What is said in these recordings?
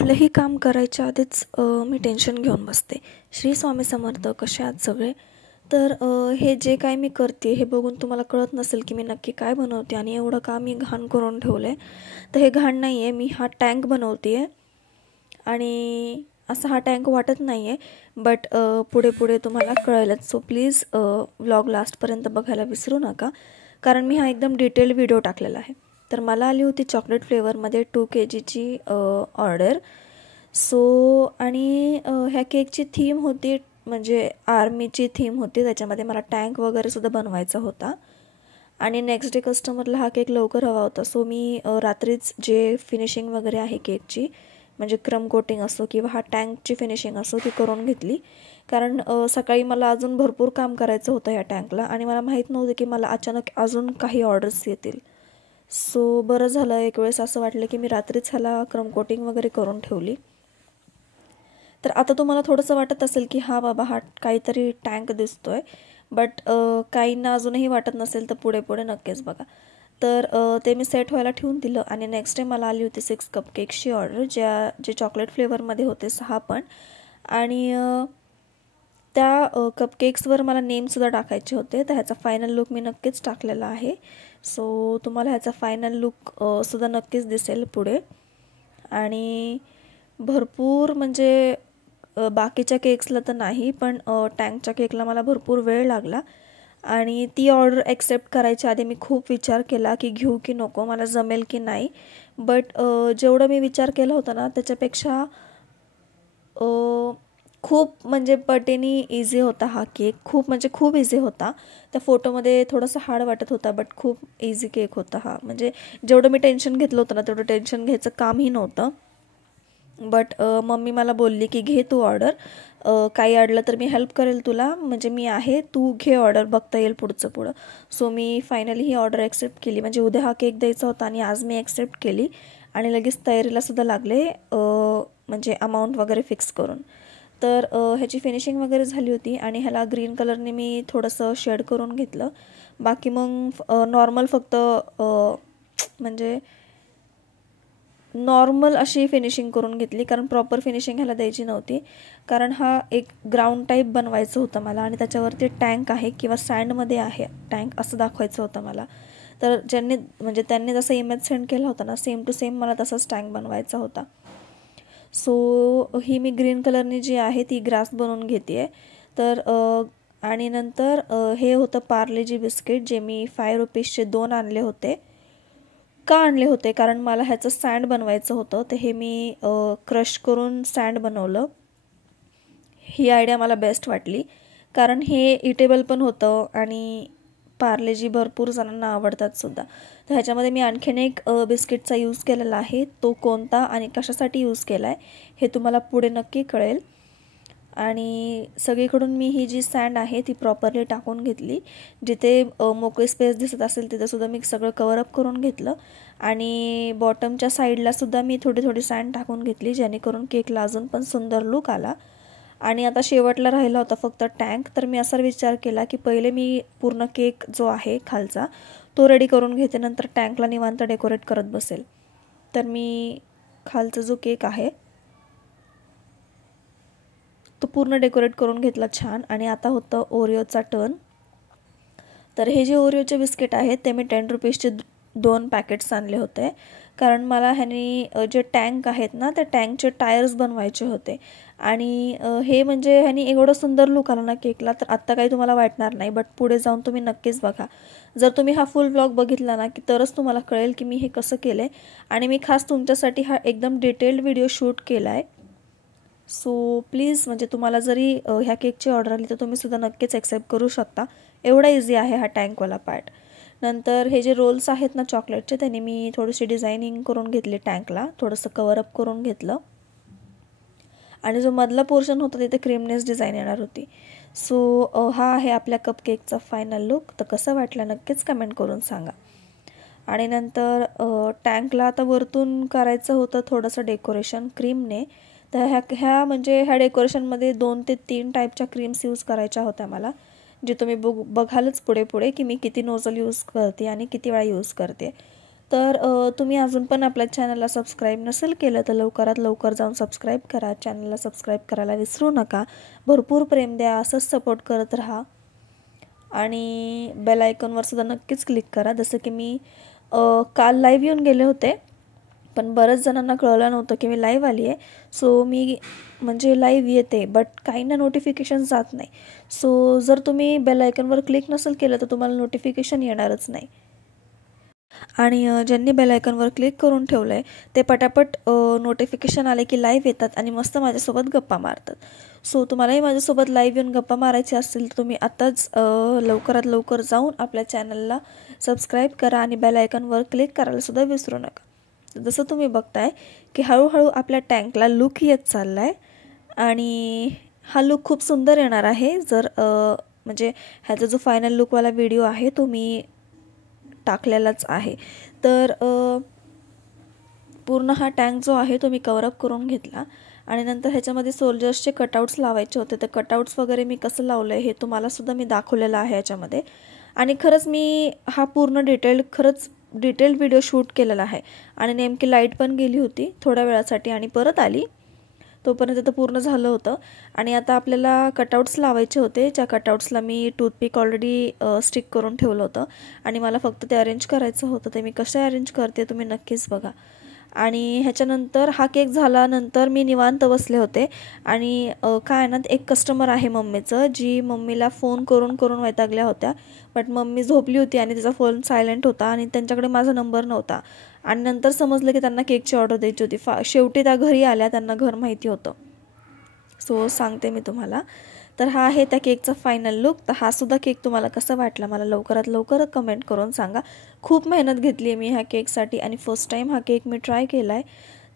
कुठलंही काम करायच्या आधीच मी टेन्शन घेऊन बसते. श्री स्वामी समर्थ, कसे आहात सगळे? तर हे जे काय मी करते हे बघून तुम्हाला कळत नसेल की मी नक्की काय बनवते आणि एवढं का मी घाण करून ठेवलं आहे. तर हे घाण नाही आहे, मी हा टँक बनवते आहे आणि असा हा टँक वाटत नाही आहे, बट पुढे पुढे तुम्हाला कळेलच. सो प्लीज व्लॉग लास्टपर्यंत बघायला विसरू नका, कारण मी हा एकदम डिटेल्ड व्हिडिओ टाकलेला आहे. तर मला आली होती चॉकलेट फ्लेवरमध्ये 2 kgची ऑर्डर. सो आणि ह्या केकची थीम होती, म्हणजे आर्मीची थीम होती. त्याच्यामध्ये मला टँक वगैरेसुद्धा बनवायचा होता आणि नेक्स्ट डे कस्टमरला हा केक लवकर हवा होता. सो मी रात्रीच जे फिनिशिंग वगैरे आहे केकची, म्हणजे क्रम कोटिंग असो किंवा हा टँकची फिनिशिंग असो, ती करून घेतली. कारण सकाळी मला अजून भरपूर काम करायचं होतं ह्या टँकला आणि मला माहीत नव्हतं की मला अचानक अजून काही ऑर्डर्स येतील. सो बरं झालं, एक वेळेस असं वाटलं की मी रात्रीच ह्याला क्रम कोटिंग वगैरे करून ठेवली. तर आता तुम्हाला थोडंसं वाटत असेल की हा बाबा हा काहीतरी टँक दिसतोय, बट काहींना अजूनही वाटत नसेल तर पुढे पुढे नक्कीच बघा. तर ते मी सेट व्हायला ठेवून दिलं आणि नेक्स्ट डे मला आली होती 6 कपकेक्सची ऑर्डर, जे चॉकलेट फ्लेवरमध्ये होते 6 पण. आणि त्या कपकेक्सवर मला नेमसुद्धा टाकायचे होते. तर ह्याचा फायनल लुक मी नक्कीच टाकलेला आहे. सो तुम्हाला ह्याचा फायनल लुक सुद्धा नक्कीच दिसेल पुढे. आणि भरपूर म्हणजे बाकीच्या केक्सला तर नाही, पण टँकच्या केकला मला भरपूर वेळ लागला आणि ती ऑर्डर ॲक्सेप्ट करायच्या आधी मी खूप विचार केला की घेऊ की नको, मला जमेल की नाही. बट जेवढं मी विचार केला होता ना त्याच्यापेक्षा खूप म्हणजे पटीने इझी होता हा केक. खूप म्हणजे खूप इझी होता. त्या फोटोमध्ये थोडंसं हार्ड वाटत होता, बट खूप इझी केक होता हा. म्हणजे जेवढं मी टेन्शन घेतलं होतं ना तेवढं टेन्शन घ्यायचं कामही नव्हतं. बट मम्मी मला बोलली की घे तू ऑर्डर, काही अडलं तर मी हेल्प करेल तुला, म्हणजे मी आहे, तू घे ऑर्डर, बघता येईल पुढचं पुढं. सो मी फायनली ही ऑर्डर ॲक्सेप्ट केली. म्हणजे उद्या हा केक द्यायचा होता आणि आज मी ॲक्सेप्ट केली आणि लगेच तयारीलासुद्धा लागले, म्हणजे अमाऊंट वगैरे फिक्स करून. तर ह्याची फिनिशिंग वगैरे झाली होती आणि ह्याला ग्रीन कलरने मी थोडंसं शेड करून घेतलं. बाकी मग नॉर्मल फक्त म्हणजे नॉर्मल अशी फिनिशिंग करून घेतली, कारण प्रॉपर फिनिशिंग ह्याला द्यायची नव्हती. कारण हा एक ग्राउंड टाईप बनवायचं होतं मला आणि त्याच्यावरती टँक आहे किंवा सँडमध्ये आहे टँक असं दाखवायचं होतं मला. तर त्यांनी जसा इमेज सेंड केला होता ना, सेम टू सेम मला तसाच टँक बनवायचा होता. सो ही मी ग्रीन कलरनी जी आहे ती ग्रास बनवून घेते आहे. तर आणि नंतर हे होतं पार्लेजी बिस्किट, जे मी 5 रुपीजचे 2 आणले होते. का आणले होते? कारण मला ह्याचं सँड बनवायचं होतं. तर हे मी क्रश करून सँड बनवलं. ही आयडिया मला बेस्ट वाटली, कारण हे इटेबल पण होतं आणि पार्लेजी भरपूर जणांना आवडतात सुद्धा. तर ह्याच्यामध्ये मी आणखीन एक बिस्किटचा यूज केलेला आहे. तो कोणता आणि कशासाठी यूज केला आहे हे तुम्हाला पुढे नक्की कळेल. आणि सगळीकडून मी ही जी सँड आहे ती प्रॉपरली टाकून घेतली. जिथे मोकळी स्पेस दिसत असेल तिथंसुद्धा मी सगळं कवरअप करून घेतलं आणि बॉटमच्या साईडला सुद्धा मी थोडी थोडी सँड टाकून घेतली, जेणेकरून केकला अजून पण सुंदर लुक आला. आणि आता शेवटला राहिला होता फक्त टँक. तर मी असा विचार केला की पहिले मी पूर्ण केक जो आहे खालचा तो रेडी करून घेते, नंतर टँकला निवांत डेकोरेट करत बसेल. तर मी खालचा जो केक आहे तो पूर्ण डेकोरेट करून घेतला छान. आणि आता होतं ओरिओचा टर्न. तर हे जे ओरिओचे बिस्किट आहेत ते मी 10 रुपीजचे 2 पॅकेट्स आणले होते, कारण मला ह्यानी जे टँक आहेत ना त्या टँकचे टायर्स बनवायचे होते. आणि हे म्हणजे ह्यानी एवढं सुंदर लुक आला ना केकला, तर आत्ता काही तुम्हाला वाटणार नाही, बट पुढे जाऊन तुम्ही नक्कीच बघा. जर तुम्ही हा फुल व्लॉग बघितला ना की तरच तुम्हाला कळेल की मी हे कसं केलं आहे. आणि मी खास तुमच्यासाठी हा एकदम डिटेल्ड व्हिडिओ शूट केला आहे. सो प्लीज, म्हणजे तुम्हाला जरी ह्या केकची ऑर्डर आली तर तुम्ही सुद्धा नक्कीच ॲक्सेप्ट करू शकता. एवढा इझी आहे हा टँकवाला पार्ट. नंतर हे जे रोल्स आहेत ना चॉकलेटचे, त्याने मी थोडीशी डिझायनिंग करून घेतली टँकला, थोडंसं कवरअप करून घेतलं. आणि जो मधला पोर्शन होता तिथे क्रीमनेस डिझाईन येणार होती. सो हा आहे आपल्या कपकेकचा फायनल लुक. तर कसं वाटलं नक्कीच कमेंट करून सांगा. आणि नंतर टँकला आता वरतून करायचं होतं थोडंसं डेकोरेशन क्रीमने. तर ह्या म्हणजे ह्या डेकोरेशनमध्ये 2 ते 3 टाईपच्या क्रीम्स यूज करायच्या होत्या मला, जे तुम्ही बघालच पुढे पुढे की मी किती नोझल यूज करते आणि किती वेळा यूज करते. तर तुम्ही अजून पण आपल्या चॅनलला सबस्क्राईब नसेल केलं तर लवकरात लवकर जाऊन सबस्क्राईब करा. चॅनलला सबस्क्राईब करायला विसरू नका. भरपूर प्रेम द्या, असंच सपोर्ट करत राहा आणि बेल आयकॉनवर सुद्धा नक्कीच क्लिक करा. जसं की मी काल लाईव्ह येऊन गेले होते, पण बऱ्याच जणांना कळलं नव्हतं की मी लाईव्ह आली आहे. सो मी म्हणजे लाईव्ह येते, बट काहींना नोटिफिकेशन जात नाही. सो जर तुम्ही बेल आयकॉनवर क्लिक नसेल केलं तर तुम्हाला नोटिफिकेशन येणारच नाही. आणि ज्यांनी बेल आयकॉनवर क्लिक करून ठेवलं आहे ते पटापट नोटिफिकेशन आले की लाईव्ह येतात आणि मस्त माझ्यासोबत गप्पा मारतात. सो तुम्हालाही माझ्यासोबत लाईव्ह येऊन गप्पा मारायची असेल तर तुम्ही आत्ताच लवकरात लवकर जाऊन आपल्या चॅनलला सबस्क्राईब करा आणि बेल आयकॉनवर क्लिक करायलासुद्धा विसरू नका. जसं तुम्ही बघताय की हळूहळू आपल्या टँकला लुक येत चालला आहे आणि हा लुक खूप सुंदर येणार आहे. जर म्हणजे ह्याचा जो फायनल लुकवाला व्हिडिओ आहे तो मी टाकलेलाच आहे. तर पूर्ण हा टँक जो आहे तो मी कवरअप करून घेतला आणि नंतर ह्याच्यामध्ये सोल्जर्सचे कटआउट्स लावायचे होते. तर कटआउट्स वगैरे मी कसं लावलं आहे हे तुम्हालासुद्धा मी दाखवलेलं आहे याच्यामध्ये. आणि खरंच मी हा पूर्ण डिटेल्ड व्हिडिओ शूट केलेला आहे आणि नेमकी लाईट पण गेली होती थोड्या वेळासाठी आणि परत आली. तोपर्यंत तर पूर्ण झालं होतं आणि आता आपल्याला कटआउट्स लावायचे होते. ज्या कटआउट्सला मी टूथपिक ऑलरेडी स्टिक करून ठेवलं होतं आणि मला फक्त ते अरेंज करायचं होतं. ते मी कसं अरेंज करते तुम्ही नक्कीच बघा. आणि ह्याच्यानंतर हा केक झाल्यानंतर मी निवांत बसले होते आणि काय ना एक कस्टमर आहे मम्मीचं, जी मम्मीला फोन करून करून वैतागल्या होत्या. बट मम्मी झोपली होती आणि तिचा फोन सायलेंट होता आणि त्यांच्याकडे माझा नंबर नव्हता. आणि नंतर समजलं की त्यांना केकची ऑर्डर द्यायची होती. शेवटी त्या घरी आल्या, त्यांना घर माहिती होतं. सो सांगते मी तुम्हाला. तर हा आहे त्या केकचा फायनल लुक. तर हा सुद्धा केक तुम्हाला कसा वाटला मला लवकरात लवकर कमेंट करून सांगा. खूप मेहनत घेतली आहे मी ह्या केकसाठी आणि फर्स्ट टाईम हा केक मी ट्राय केला आहे.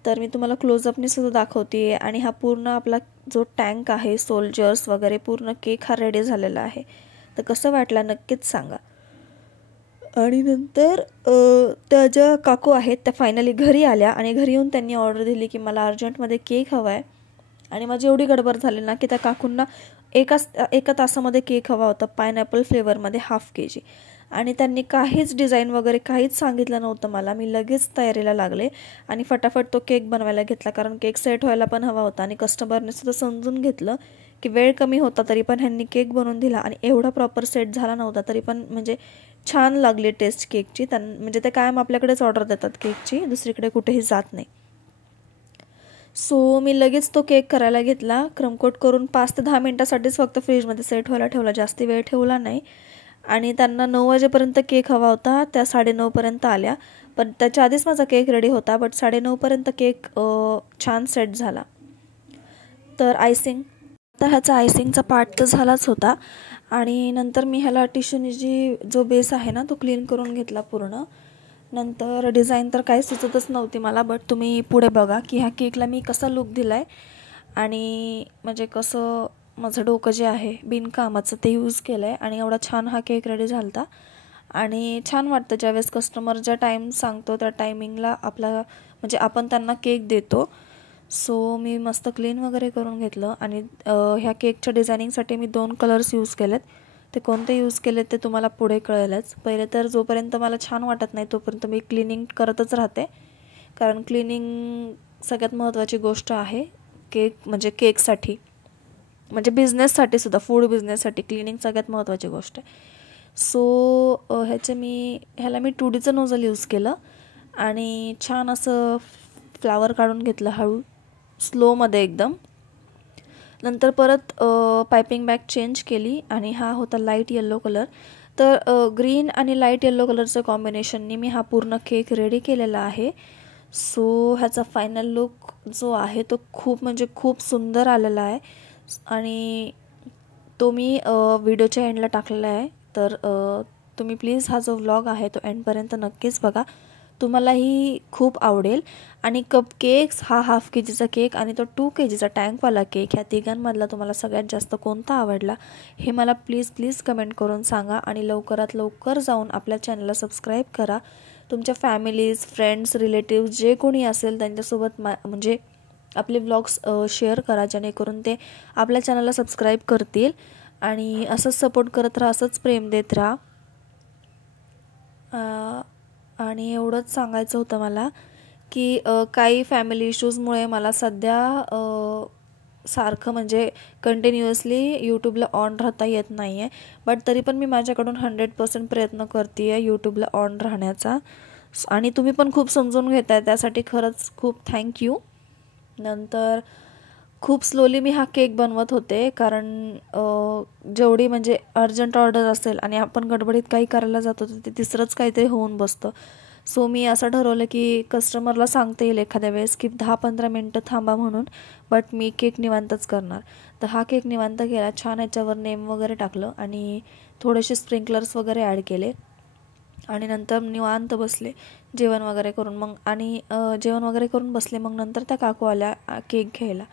तर मी तुम्हाला क्लोजअपने सुद्धा दाखवते आहे. आणि हा पूर्ण आपला जो टँक आहे, सोल्जर्स वगैरे पूर्ण केक हा रेडी झालेला आहे. तर कसं वाटला नक्कीच सांगा. आणि नंतर त्या ज्या काकू आहेत त्या फायनली घरी आल्या आणि घरी येऊन त्यांनी ऑर्डर दिली की मला अर्जंटमध्ये केक हवा आहे. आणि माझी एवढी गडबड झाली ना की त्या काकूंना एका तासामध्ये केक हवा होता पायनॅपल फ्लेवरमध्ये 1/2 kg. आणि त्यांनी काहीच डिझाईन वगैरे काहीच सांगितलं नव्हतं मला. मी लगेच तयारीला लागले आणि फटाफट तो केक बनवायला घेतला, कारण केक सेट व्हायला पण हवा होता. आणि कस्टमरने सुद्धा समजून घेतलं की वेळ कमी होता तरी पण ह्यांनी केक बनवून दिला आणि एवढा प्रॉपर सेट झाला नव्हता तरी पण म्हणजे छान लागली टेस्ट केकची. म्हणजे ते कायम आपल्याकडेच ऑर्डर देतात केकची, दुसरीकडे कुठेही जात नाही. सो मी लगेच तो केक करायला घेतला. क्रमकोट करून 5 ते 10 मिनटासाठीच फक्त फ्रीजमध्ये सेट व्हायला ठेवला, जास्ती वेळ ठेवला नाही. आणि त्यांना 9 वाजेपर्यंत केक हवा होता, त्या 9:30पर्यंत आल्या. पण त्याच्या आधीच माझा केक रेडी होता, बट 9:30पर्यंत केक छान सेट झाला. तर आयसिंग, तर ह्याचा आयसिंगचा पार्ट तर झालाच होता. आणि नंतर मी ह्याला टिश्यूने जो बेस आहे ना तो क्लीन करून घेतला पूर्ण. नंतर डिझाईन तर काही सुचतच नव्हती मला, बट तुम्ही पुढे बघा की ह्या केकला मी कसा लुक दिला आहे आणि म्हणजे कसं माझं डोकं जे आहे बिनकामाचं ते यूज केलं आहे आणि एवढा छान हा केक रेडी झाला होता. आणि छान वाटतं ज्यावेळेस कस्टमर ज्या टाईम सांगतो त्या टायमिंगला म्हणजे आपण त्यांना केक देतो. सो मी मस्त क्लीन वगैरे करून घेतलं आणि ह्या केकच्या डिझायनिंगसाठी मी 2 कलर्स यूज केलेत. ते कोणते यूज केलेत ते तुम्हाला पुढे कळेलच. पहिले तर जोपर्यंत मला छान वाटत नाही तोपर्यंत मी क्लिनिंग करतच राहते, कारण क्लिनिंग सगळ्यात महत्त्वाची गोष्ट आहे केकसाठी, म्हणजे बिझनेससाठी सुद्धा, फूड बिझनेससाठी क्लिनिंग सगळ्यात महत्त्वाची गोष्ट आहे. सो ह्याला मी 2Dचं नोझल यूज केलं आणि छान असं फ्लावर काढून घेतलं हळू स्लोमध्ये एकदम. नंतर परत पायपिंग बॅग चेंज केली आणि हा होता लाईट येल्लो कलर. तर ग्रीन आणि लाईट येल्लो कलरचं कॉम्बिनेशननी मी हा पूर्ण केक रेडी केलेला आहे. सो ह्याचा फायनल लुक जो आहे तो खूप सुंदर आलेला आहे आणि तो मी व्हिडिओच्या एंडला टाकलेला आहे. तर तुम्ही प्लीज हा जो व्लॉग आहे तो एंडपर्यंत नक्कीच बघा, तुम्हालाही खूप आवडेल. आणि कपकेक्स, हा 1/2 kgचा केक आणि तो 2 kgचा टँकवाला केक, ह्या तिघांमधला तुम्हाला सगळ्यात जास्त कोणता आवडला हे मला प्लीज कमेंट करून सांगा. आणि लवकरात लवकर जाऊन आपल्या चॅनलला सबस्क्राईब करा. तुमच्या फॅमिलीज, फ्रेंड्स, रिलेटिव्स जे कोणी असेल त्यांच्यासोबत म्हणजे आपले व्लॉग्स शेअर करा, जेणेकरून ते आपल्या चॅनलला सबस्क्राईब करतील. आणि असंच सपोर्ट करत राहा, असंच प्रेम देत राहा. आणि एवढंच सांगायचं होतं मला की काही फॅमिली इश्यूजमुळे मला सध्या सारखं म्हणजे कंटिन्युअसली यूट्यूबला ऑन राहता येत नाही आहे. बट तरी पण मी माझ्याकडून 100% प्रयत्न करते आहे यूट्यूबला ऑन राहण्याचा. आणि तुम्ही पण खूप समजून घेताय त्यासाठी खरंच खूप थँक्यू. नंतर खूप स्लोली मी हा केक बनवत होते, कारण जेवढी म्हणजे अर्जंट ऑर्डर असेल आणि आपण गडबडीत काही करायला जातो तर ते तिसरंच काहीतरी होऊन बसतं. सो मी असं ठरवलं की कस्टमरला सांगता येईल एखाद्या वेळेस की 10-15 मिनटं थांबा म्हणून, बट मी केक निवांतच करणार. तर हा केक निवांत केला, छान याच्यावर नेम वगैरे टाकलं आणि थोडेसे स्प्रिंकलर्स वगैरे ॲड केले आणि नंतर निवांत बसले जेवण वगैरे करून. मग आणि जेवण वगैरे करून बसले. मग नंतर त्या काकू आल्या केक घ्यायला.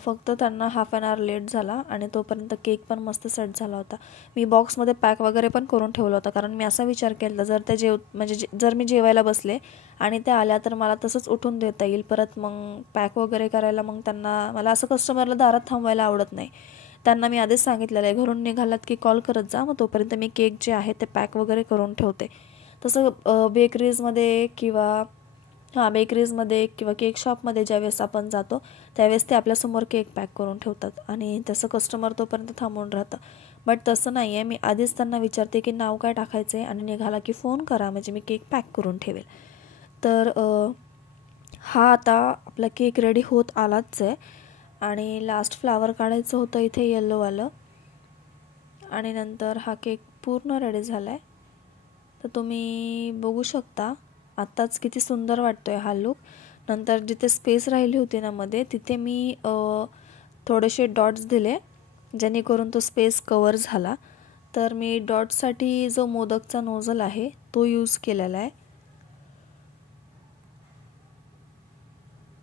फक्त त्यांना हाफ ॲन आवर लेट झाला आणि तोपर्यंत केक पण मस्त सेट झाला होता. मी बॉक्समध्ये पॅक वगैरे पण करून ठेवलं होतं, कारण मी असा विचार केला जर त्या जर मी जेवायला बसले आणि त्या आल्या तर मला तसंच उठून देता येईल परत मग पॅक वगैरे करायला. मग त्यांना मला असं कस्टमरला दारात थांबवायला आवडत नाही. त्यांना मी आधीच सांगितलेलं आहे घरून निघालात की कॉल करत जा, मग तोपर्यंत मी केक जे आहे ते पॅक वगैरे करून ठेवते. तसं बेकरीजमध्ये किंवा केक शॉपमध्ये ज्यावेळेस आपण जातो त्यावेळेस ते आपल्यासमोर केक पॅक करून ठेवतात आणि तसं कस्टमर तोपर्यंत थांबून राहतं. बट तसं नाही आहे. मी आधीच त्यांना विचारते की नाव काय टाकायचं आहे आणि निघाला की फोन करा, म्हणजे मी केक पॅक करून ठेवेल. तर हा आता आपला केक रेडी होत आलाच आहे आणि लास्ट फ्लावर काढायचं होतं इथे येल्लोवालं. आणि नंतर हा केक पूर्ण रेडी झाला आहे. तर तुम्ही बघू शकता आत्ताच किती सुंदर वाटतो आहे हा लुक. नंतर जिथे स्पेस राहिली होती ना मध्ये, तिथे मी थोडेसे डॉट्स दिले जेणेकरून तो स्पेस कवर झाला. तर मी डॉट्ससाठी जो मोदकचा नोझल आहे तो यूज केलेला आहे.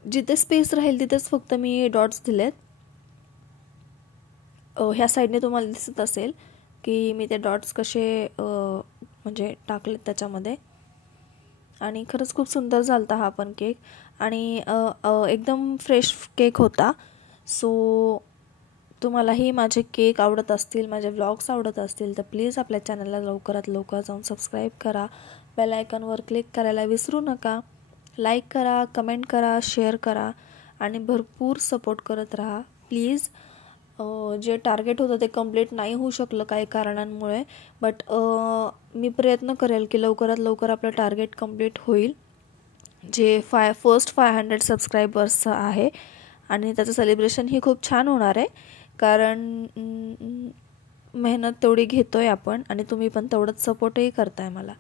जिथे स्पेस राहील तिथेच फक्त मी डॉट्स दिलेत. ह्या साईडने तुम्हाला दिसत असेल की मी ते डॉट्स कसे म्हणजे टाकलेत त्याच्यामध्ये. आणि खरंच खूप सुंदर झाला होता हा पण केक आणि एकदम फ्रेश केक होता. सो तुम्हालाही माझे केक आवडत असतील, माझे व्लॉग्स आवडत असतील तर प्लीज आपल्या चॅनलला लवकरात लवकर जाऊन सबस्क्राईब करा. बेल आयकॉनवर क्लिक करायला विसरू नका. लाईक करा, कमेंट करा, शेअर करा आणि भरपूर सपोर्ट करत राहा प्लीज. जे टार्गेट होतं ते कंप्लीट नाही होऊ शकलं काही कारणांमुळे, बट मी प्रयत्न करेल की लवकरात लवकर आपलं टार्गेट कंप्लीट होईल, जे फर्स्ट 500 सबस्क्रायबर्सचं आहे. आणि त्याचं सेलिब्रेशन ही खूप छान होणार आहे, कारण मेहनत तेवढी घेतो आहे आपण आणि तुम्ही पण तेवढंच सपोर्टही करताय मला.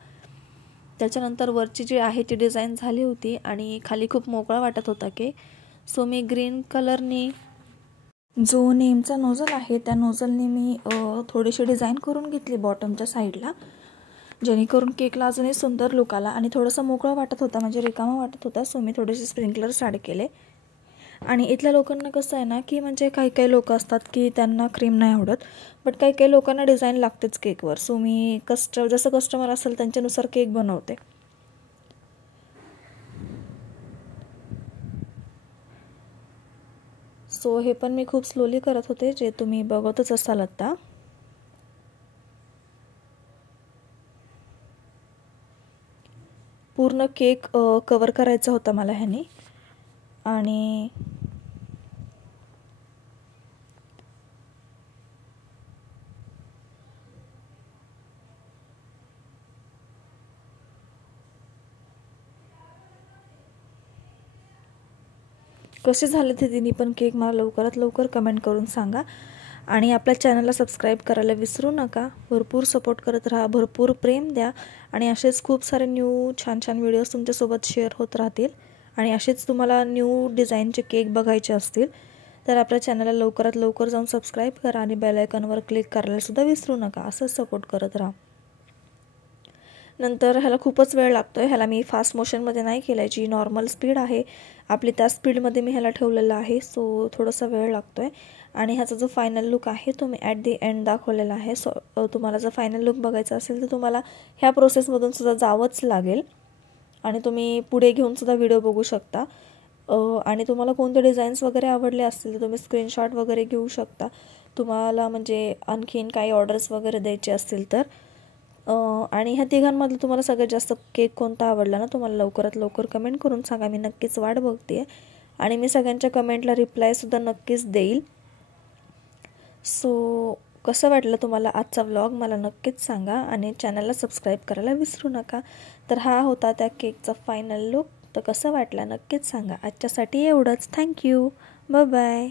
त्याच्यानंतर वरची जी आहे ती डिझाईन झाली होती आणि खाली खूप मोकळा वाटत होता केक. सो मी ग्रीन कलरनी जो नेमचा नोझल आहे त्या नोझलने मी थोडीशी डिझाईन करून घेतली बॉटमच्या साईडला, जेणेकरून केकला अजूनही सुंदर लुक आला आणि थोडंसं मोकळा वाटत होता म्हणजे रिकामा वाटत होता. सो मी थोडेसे स्प्रिंकलर्स ॲड केले. आणि इथल्या लोकांना कसं आहे ना की म्हणजे काही काही लोक असतात की त्यांना क्रीम नाही आवडत, बट काही काही लोकांना डिझाईन लागतेच केकवर. सो मी जसं कस्टमर असेल त्यांच्यानुसार केक बनवते. सो हे पण मी खूप स्लोली करत होते, जे तुम्ही बघतच असाल आता. पूर्ण केक कवर करायचा होता मला ह्याने. आणि कसे झाले ते तिन्ही पण केक मला लवकरात लवकर कमेंट करून सांगा. आणि आपल्या चॅनलला सबस्क्राईब करायला विसरू नका. भरपूर सपोर्ट करत राहा, भरपूर प्रेम द्या आणि असेच खूप सारे न्यू छान छान व्हिडिओज तुमच्यासोबत शेअर होत राहतील. आणि असेच तुम्हाला न्यू डिझाईनचे केक बघायचे असतील तर आपल्या चॅनलला लवकरात लवकर जाऊन सबस्क्राईब करा आणि बेल आयकॉनवर क्लिक करायलासुद्धा विसरू नका. असंच सपोर्ट करत राहा. नंतर ह्याला खूपच वेळ लागतो आहे. ह्याला मी फास्ट मोशनमध्ये नाही केलं आहे, जी नॉर्मल स्पीड आहे आपली त्या स्पीडमध्ये मी ह्याला ठेवलेलं आहे. सो थोडासा वेळ लागतो आहे. आणि ह्याचा जो फायनल लुक आहे तो मी ॲट दी एंड दाखवलेला आहे. सो तुम्हाला जर फायनल लुक बघायचा असेल तर तुम्हाला ह्या प्रोसेसमधून सुद्धा जावंच लागेल आणि तुम्ही पुढे घेऊनसुद्धा व्हिडिओ बघू शकता. आणि तुम्हाला कोणते डिझाईन्स वगैरे आवडले असतील तर तुम्ही स्क्रीनशॉट वगैरे घेऊ शकता. तुम्हाला म्हणजे आणखीन काही ऑर्डर्स वगैरे द्यायचे असतील तर आणि ह्या तिघांमधलं तुम्हाला सगळ्यात जास्त केक कोणता आवडला ना, तुम्हाला लवकरात लवकर कमेंट करून सांगा. मी नक्कीच वाट बघते आणि मी सगळ्यांच्या कमेंटला रिप्लायसुद्धा नक्कीच देईल. सो कसं वाटलं तुम्हाला आजचा व्लॉग मला नक्कीच सांगा आणि चॅनलला सबस्क्राईब करायला विसरू नका. तर हा होता त्या केकचा फायनल लुक. तर कसं वाटलं नक्कीच सांगा. आजच्यासाठी एवढंच. थँक्यू. Bye bye.